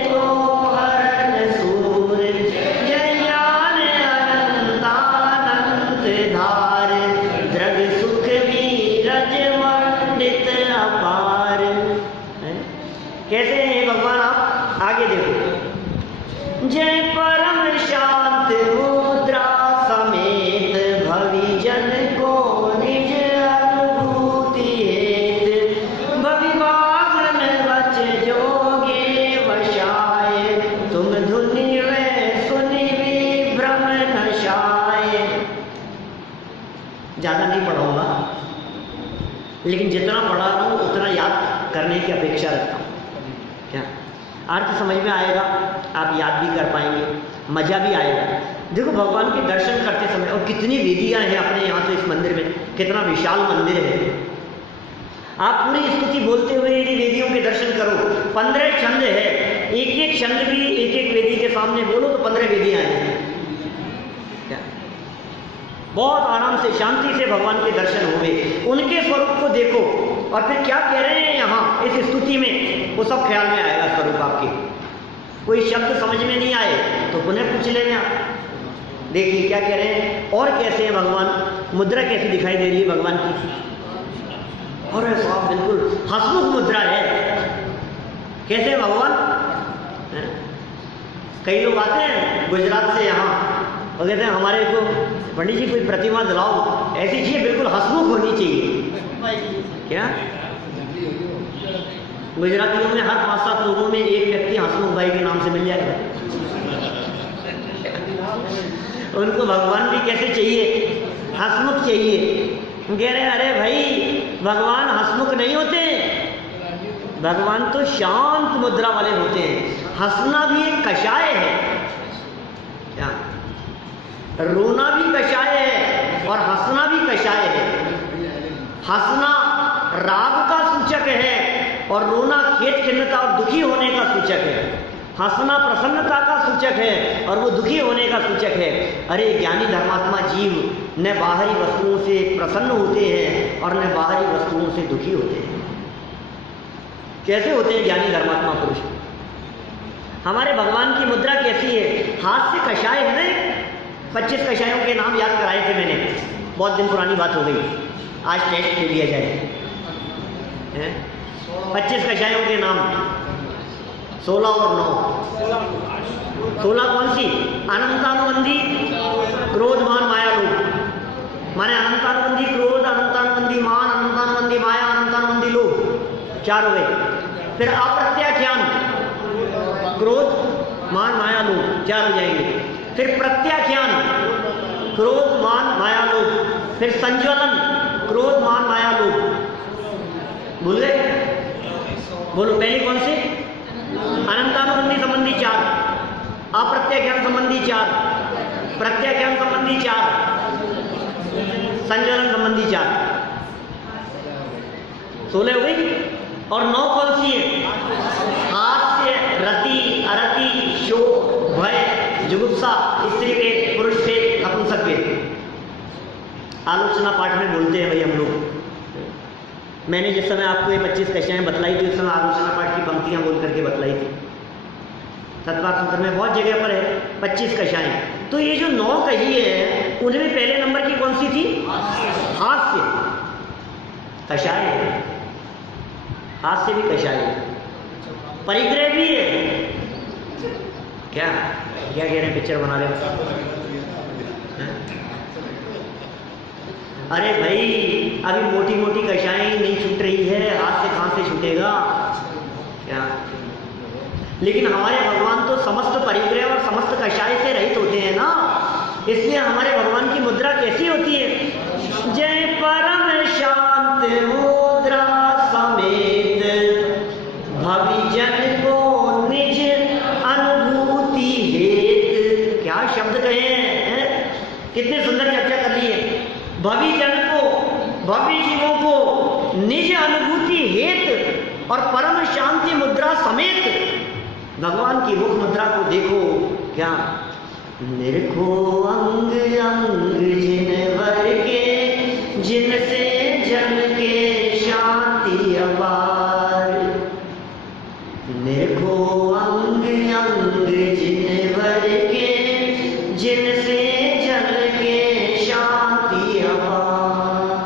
को हरण सूर, जय ज्ञान अनंतानंत धार, द्रग सुख वीरज मंडित अपार। कैसे हैं भगवान आप? आगे देखो। जय परम शांत मुद्रा समेत, भवि जन को निज अनुभूति हेत, भविभागन वच जोगे वशाय, तुम धुनि वे सुनि विभ्रम नशाय। ज्यादा नहीं पढ़ाऊंगा, लेकिन जितना पढ़ा रहा हूं उतना याद करने की अपेक्षा रखता हूं। क्या अर्थ समझ में आएगा, आप याद भी कर पाएंगे, मजा भी आएगा। देखो भगवान के दर्शन करते समय, और कितनी वेदियां हैं अपने यहाँ तो इस मंदिर में, कितना विशाल मंदिर है। आप पूरी स्तुति बोलते हुए यदि वेदियों के दर्शन करो, 15 छंद है, एक एक छंद भी एक एक वेदी के सामने बोलो तो 15 वेदियां हैं। बहुत आराम से शांति से भगवान के दर्शन होंगे, उनके स्वरूप को देखो, और फिर क्या कह रहे हैं यहाँ इस स्तुति में, वो सब ख्याल में आएगा स्वरूप आपके। कोई शब्द समझ में नहीं आए तो पुनः पूछ लेना, देखिए क्या कह रहे हैं और कैसे हैं भगवान, मुद्रा कैसी दिखाई दे रही है भगवान की। और साहब बिल्कुल हंसमुख मुद्रा है। कैसे भगवान? कई लोग आते हैं गुजरात से यहाँ और कहते हैं हमारे को पंडित जी कोई प्रतिमा दिलाओ, ऐसी चीज बिल्कुल हंसमुख होनी चाहिए। क्या गुजरातियों में हर 5-7 लोगों में एक व्यक्ति हंसमुख हसमुख भाई के नाम से मिल जाएगा। उनको भगवान भी कैसे चाहिए? हसमुख चाहिए। कह रहे अरे भाई भगवान हसमुख नहीं होते, भगवान तो शांत मुद्रा वाले होते हैं। हंसना भी एक कषाय है, क्या रोना भी कषाय है और हंसना भी कषाय है। हंसना राग का सूचक है और रोना खेद खिन्नता और दुखी होने का सूचक है। हंसना प्रसन्नता का सूचक है और वो दुखी होने का सूचक है। अरे ज्ञानी धर्मात्मा जीव न बाहरी वस्तुओं से प्रसन्न होते हैं और न बाहरी वस्तुओं से दुखी होते हैं। कैसे होते हैं ज्ञानी धर्मात्मा पुरुष? हमारे भगवान की मुद्रा कैसी है? हाथ से कषाय है ना। 25 कषायों के नाम याद कराए थे मैंने, बहुत दिन पुरानी बात हो गई, आज टेस्ट ले लिया जाए। 25 कषायों के नाम 16 और 9। 16 कौन सी? अनंतानुबंधी, क्रोध, मान, माया, लोभ। माने अनंतानुबंधी क्रोध, अनंतानुबंधी मान, अनंतानुबंधी माया, अनंतानुबंधी लोभ, 4 हो गए। फिर अप्रत्याख्यान, क्रोध, मान, माया, लोभ, 4 हो जाएंगे। फिर प्रत्याख्यान, क्रोध, मान, माया, लोभ। फिर संज्वलन, क्रोध, मान, माया, लोभ। भूल गए? बोलो पहली कौन सी? अनंतानुबंधी संबंधी 4, अप्रत्याख्यान संबंधी 4, प्रत्याख्यान संबंधी 4, संज्वलन संबंधी 4। 16 हो गई। और 9 कौन सी है? हास्य, रति, अरति, शोक, भय, जुगुप्सा, स्त्री के, पुरुष के, नपुंसक के। आलोचना पाठ में बोलते हैं भाई हम लोग। मैंने जिस समय आपको ये 25 कषाएं बतलाई थी उस समय आलोचना पाठ की पंक्तियां बोल करके बतलाई थी। सतपाल सूत्र में बहुत जगह पर है 25 कषाएं। तो ये जो 9 कही है उनमें पहले नंबर की कौन सी थी? हास्य, कषाय है, हास्य भी कषाय है, परिग्रह भी है। क्या क्या कह रहे हैं? पिक्चर बना रहे हो? अरे भाई अभी मोटी मोटी कषाएं नहीं छूट रही है, हाथ से कहां से छूटेगा? क्या? लेकिन हमारे भगवान तो समस्त परिग्रह और समस्त कषाय से रहित होते हैं ना, इसलिए हमारे भगवान की मुद्रा कैसी होती है? जय परम शांत मुद्रा समेत भविजन को निज अनुभूति हेत। क्या शब्द कहे हैं, कितने सुंदर चर्चा कर ली है। भविजन को, भव्य जीवों को निज अनुभूति हेत और परम शांति मुद्रा समेत भगवान की मुख मुद्रा को देखो। क्या? निरखो अंग अंग जिन वर के, जिनसे जन के शांति अपार। निरखो अंग अंग जिन वर के, जिनसे जन के शांति अपार।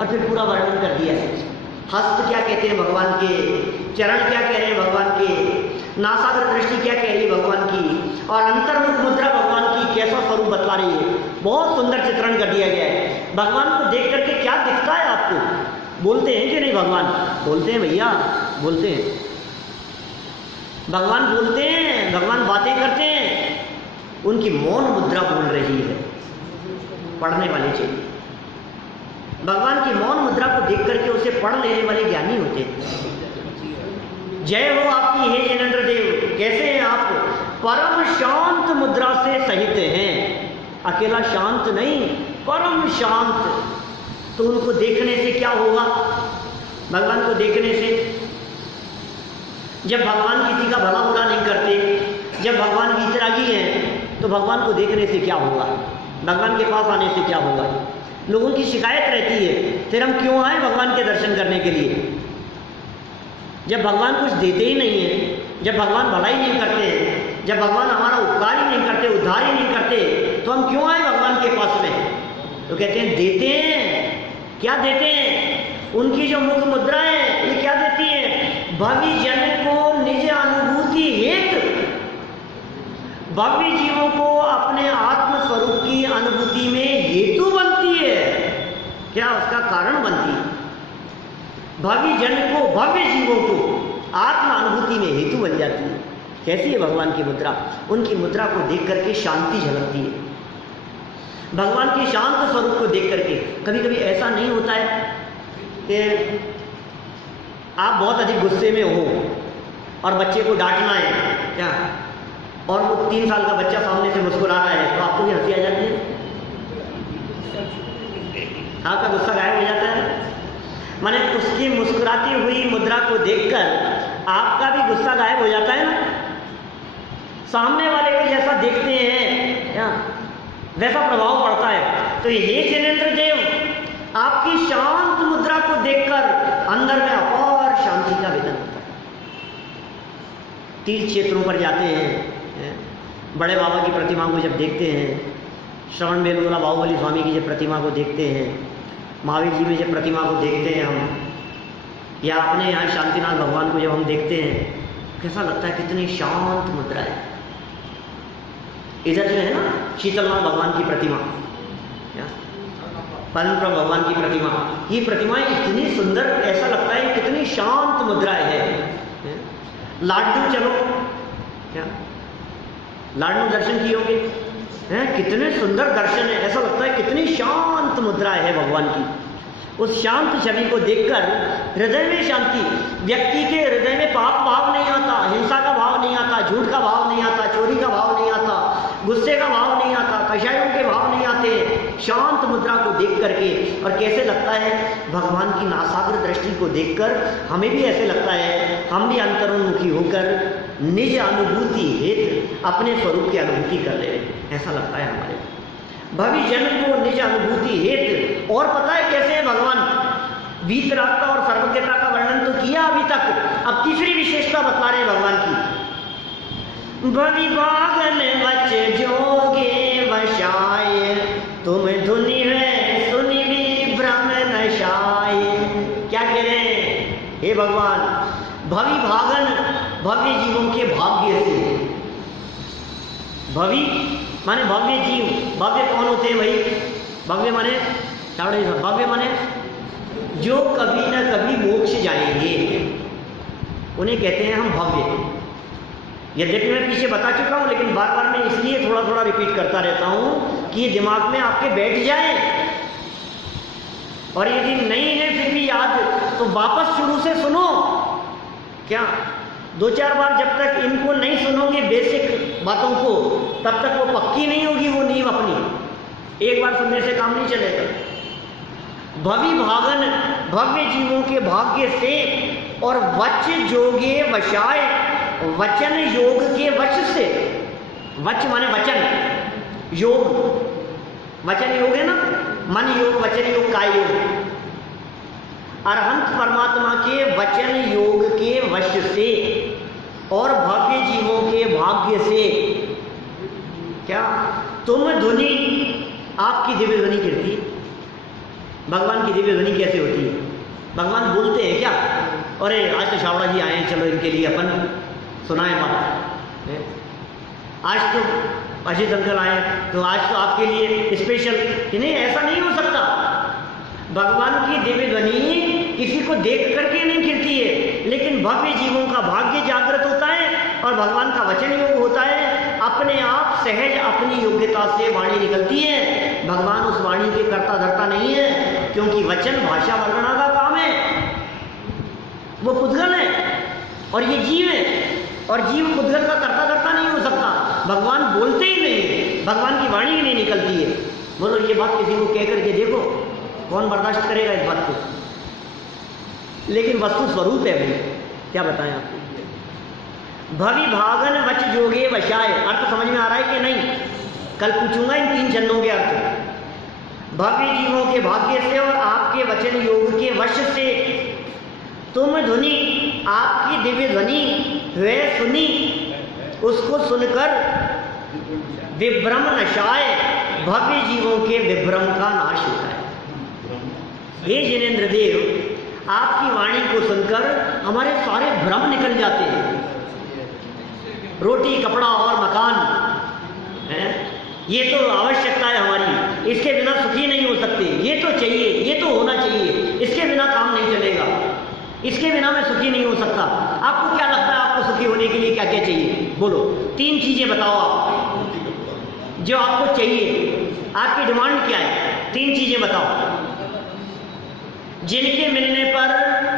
और फिर पूरा वर्णन कर दिया है। हस्त क्या कहते हैं भगवान के, चरण क्या कह रहे हैं भगवान के, नासाग्र दृष्टि क्या कह रही है भगवान की, और अंतर्मुख मुद्रा भगवान की कैसा स्वरूप बतला रही है। बहुत सुंदर चित्रण कर दिया गया है। भगवान को देख करके क्या दिखता है आपको? बोलते हैं कि नहीं भगवान? बोलते हैं भैया, बोलते हैं। भगवान बोलते हैं, भगवान बातें करते हैं। उनकी मौन मुद्रा बोल रही है, पढ़ने वाले चाहिए। भगवान की मौन मुद्रा को देख करके उसे पढ़ लेने वाले ज्ञानी होते हैं। जय हो आपकी हे जिनेंद्र देव, कैसे हैं आप? परम शांत मुद्रा से सहित हैं। अकेला शांत नहीं, परम शांत। तो उनको देखने से क्या होगा? भगवान को देखने से, जब भगवान किसी का भला बुरा नहीं करते, जब भगवान वीतरागी हैं, तो भगवान को देखने से क्या होगा? भगवान के पास आने से क्या होगा? लोगों की शिकायत रहती है, फिर हम क्यों आए भगवान के दर्शन करने के लिए? जब भगवान कुछ देते ही नहीं है, जब भगवान भलाई नहीं करते हैं, जब भगवान हमारा उपकार ही नहीं करते, उद्धार ही नहीं करते, तो हम क्यों आए भगवान के पास में? तो कहते हैं देते हैं। क्या देते हैं? उनकी जो मुख मुद्रा है ये क्या देती है? भव्य जन को निज अनुभूति हेतु, भव्य जीवों को अपने आत्म स्वरूप की अनुभूति में हेतु बनती है। क्या? उसका कारण बनती है। भव्य जन को, भव्य जीवों को आत्मानुभूति में हेतु बन जाती है। कैसी है भगवान की मुद्रा? उनकी मुद्रा को देख करके शांति झलकती है। भगवान के शांत स्वरूप को देख करके कभी कभी ऐसा नहीं होता है कि आप बहुत अधिक गुस्से में हो और बच्चे को डांटना है क्या, और वो 3 साल का बच्चा सामने से मुस्कुरा रहा है, तो आपको भी हंसी आ जाती है, आपका गुस्सा गायब हो जाता है। माने उसकी मुस्कुराती हुई मुद्रा को देखकर आपका भी गुस्सा गायब हो जाता है ना। सामने वाले को जैसा देखते हैं क्या, वैसा प्रभाव पड़ता है। तो हे जिनेंद्र देव, आपकी शांत मुद्रा को देखकर अंदर में अपार शांति का वेदन होता है। तीर्थ क्षेत्रों पर जाते हैं, बड़े बाबा की प्रतिमा को जब देखते हैं, श्रवण बेलगोला बाहुबली स्वामी की जब प्रतिमा को देखते हैं, महावीर जी में जब प्रतिमा को देखते हैं हम, या अपने यहाँ शांतिनाथ भगवान को जब हम देखते हैं, कैसा लगता है, कितनी शांत मुद्रा है। इधर जो है ना शीतलनाथ भगवान की प्रतिमा, पद्मप्रभु भगवान की प्रतिमा, ये प्रतिमाएं इतनी सुंदर, ऐसा लगता है कितनी शांत मुद्रा है। लाडू चलो क्या, लाडू दर्शन किए होंगे, कितने सुंदर दर्शन है, ऐसा लगता है कितनी शांत मुद्रा है भगवान की। उस शांत छवि को देखकर हृदय में शांति, व्यक्ति के हृदय में पाप भाव नहीं आता, हिंसा का भाव नहीं आता, झूठ का भाव नहीं आता, चोरी का भाव नहीं आता, गुस्से का भाव नहीं आता, कषायों के भाव नहीं आते। शांत मुद्रा को देख करके, और कैसे लगता है, भगवान की नासाग्र दृष्टि को देखकर हमें भी ऐसे लगता है, हम भी अंतरोन्मुखी होकर निज अनुभूति हेतु अपने स्वरूप की अनुभूति कर ले, ऐसा लगता है हमारे भविष्य जन को निज अनुभूति हेतु। और पता है कैसे है भगवान? वीतरागता और सर्वज्ञता का वर्णन तो किया अभी तक, अब तीसरी विशेषता बता रहे भगवान की। भवि भागन वच जोगे वशाय, तुम धुनि है सुनि भी भ्रम नशाय। क्या कह रहे हैं हे भगवान? भवि भागन, भव्य जीवों के भाग्य से। भवि माने भव्य जीव। भव्य कौन होते हैं भाई? भव्य माने भव्य माने जो कभी न कभी मोक्ष जाएंगे, उन्हें कहते हैं हम भव्य। यद्यपि मैं पीछे बता चुका हूं, लेकिन बार बार मैं इसलिए थोड़ा थोड़ा रिपीट करता रहता हूं कि ये दिमाग में आपके बैठ जाए। और यदि नहीं है फिर भी याद, तो वापस शुरू से सुनो। क्या 2-4 बार जब तक इनको नहीं सुनोगे बेसिक बातों को, तब तक वो पक्की नहीं होगी वो नींव अपनी। एक बार सुनने से काम नहीं चलेगा। भवि भागन, भव्य जीवों के भाग्य से, और वच जोगे वशाय, वचन योग के वच से। वच माने वचन, योग वचन योग है ना, मन योग, वचन योग, काय योग। अरहंत परमात्मा के वचन योग के वश से और भव्य जीवों के भाग्य से। क्या तुम ध्वनि, आपकी दिव्य ध्वनि गिरती। भगवान की दिव्य ध्वनि कैसे होती है? भगवान बोलते हैं क्या? अरे आज तो छावड़ा जी आए हैं, चलो इनके लिए अपन सुनाए बात। आज तो अजीत अंकल आए, तो आज तो आपके लिए स्पेशल। कि नहीं, ऐसा नहीं हो सकता। भगवान की दिव्य ध्वनि किसी को देख करके नहीं गिरती है, लेकिन भव्य जीवों का भाग्य जागृत होता है और भगवान का वचन योग होता है। अपने आप सहज अपनी योग्यता से वाणी निकलती है। भगवान उस वाणी के कर्ता धर्ता नहीं है, क्योंकि वचन भाषा वर्णना का काम है। वो पुद्गल है और ये जीव है, और जीव पुद्गल का कर्ता धर्ता नहीं हो सकता। भगवान बोलते ही नहीं है, भगवान की वाणी ही नहीं निकलती है। बोलो ये बात किसी को कह करके देखो, कौन बर्दाश्त करेगा इस बात को? लेकिन वस्तु स्वरूप है भाई, क्या बताएं आपको। भवि भागन वच जोगे वशाय, अर्थ समझ में आ रहा है कि नहीं? कल पूछूंगा इन 3 चरणों के अर्थ। भव्य जीवों के भाग्य से और आपके वचन योग के वश से, तुम ध्वनि, आपकी दिव्य ध्वनि वे सुनी, उसको सुनकर विभ्रम नशाय, भव्य जीवों के विभ्रम का नाश होता है। हे जिनेंद्र देव, आपकी वाणी को सुनकर हमारे सारे भ्रम निकल जाते हैं। रोटी, कपड़ा और मकान है, ये तो आवश्यकता है हमारी, इसके बिना सुखी नहीं हो सकते। ये तो चाहिए, ये तो होना चाहिए, इसके बिना काम नहीं चलेगा, इसके बिना मैं सुखी नहीं हो सकता। आपको क्या लगता है आपको सुखी होने के लिए क्या क्या चाहिए? बोलो, 3 चीजें बताओ आप जो आपको चाहिए। आपकी डिमांड क्या है? 3 चीजें बताओ जिनके मिलने पर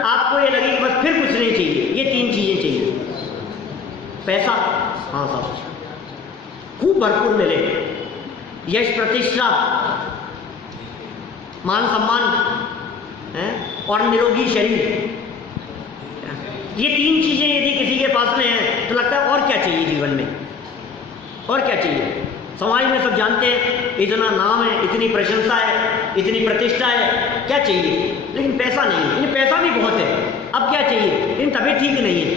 आपको ये लगे कि बस फिर कुछ नहीं चाहिए। ये 3 चीजें चाहिए। पैसा, हाँ साहब, खूब भरपूर मिले, यश प्रतिष्ठा, मान सम्मान है, और निरोगी शरीर। ये 3 चीजें यदि किसी के पास में है तो लगता है और क्या चाहिए जीवन में, और क्या चाहिए? समाज में सब जानते हैं, इतना नाम है, इतनी प्रशंसा है, इतनी प्रतिष्ठा है, क्या चाहिए? लेकिन पैसा नहीं है। ये पैसा भी बहुत है, अब क्या चाहिए? लेकिन तबीयत ठीक नहीं है,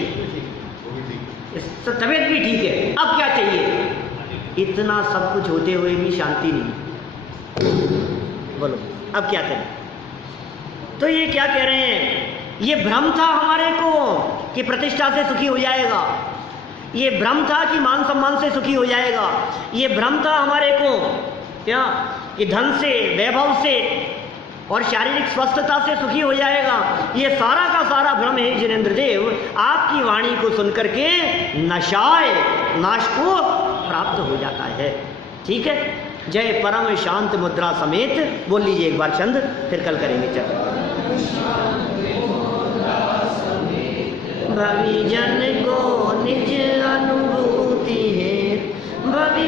तबीयत भी ठीक है, अब क्या चाहिए? इतना सब कुछ होते हुए भी शांति नहीं। बोलो अब क्या करें? तो ये क्या कह रहे हैं? ये भ्रम था हमारे को कि प्रतिष्ठा से सुखी हो जाएगा, ये भ्रम था कि मान सम्मान से सुखी हो जाएगा, ये भ्रम था हमारे को क्या कि धन से, वैभव से और शारीरिक स्वस्थता से सुखी हो जाएगा। ये सारा का सारा भ्रम है जिनेंद्र देव। आपकी वाणी को सुनकर के नशाए नाश को प्राप्त हो जाता है। ठीक है, जय परम शांत मुद्रा समेत बोल लीजिए एक बार छंद, फिर कल करेंगे। चलो, भवि जन को निज अनुभूति है, भवि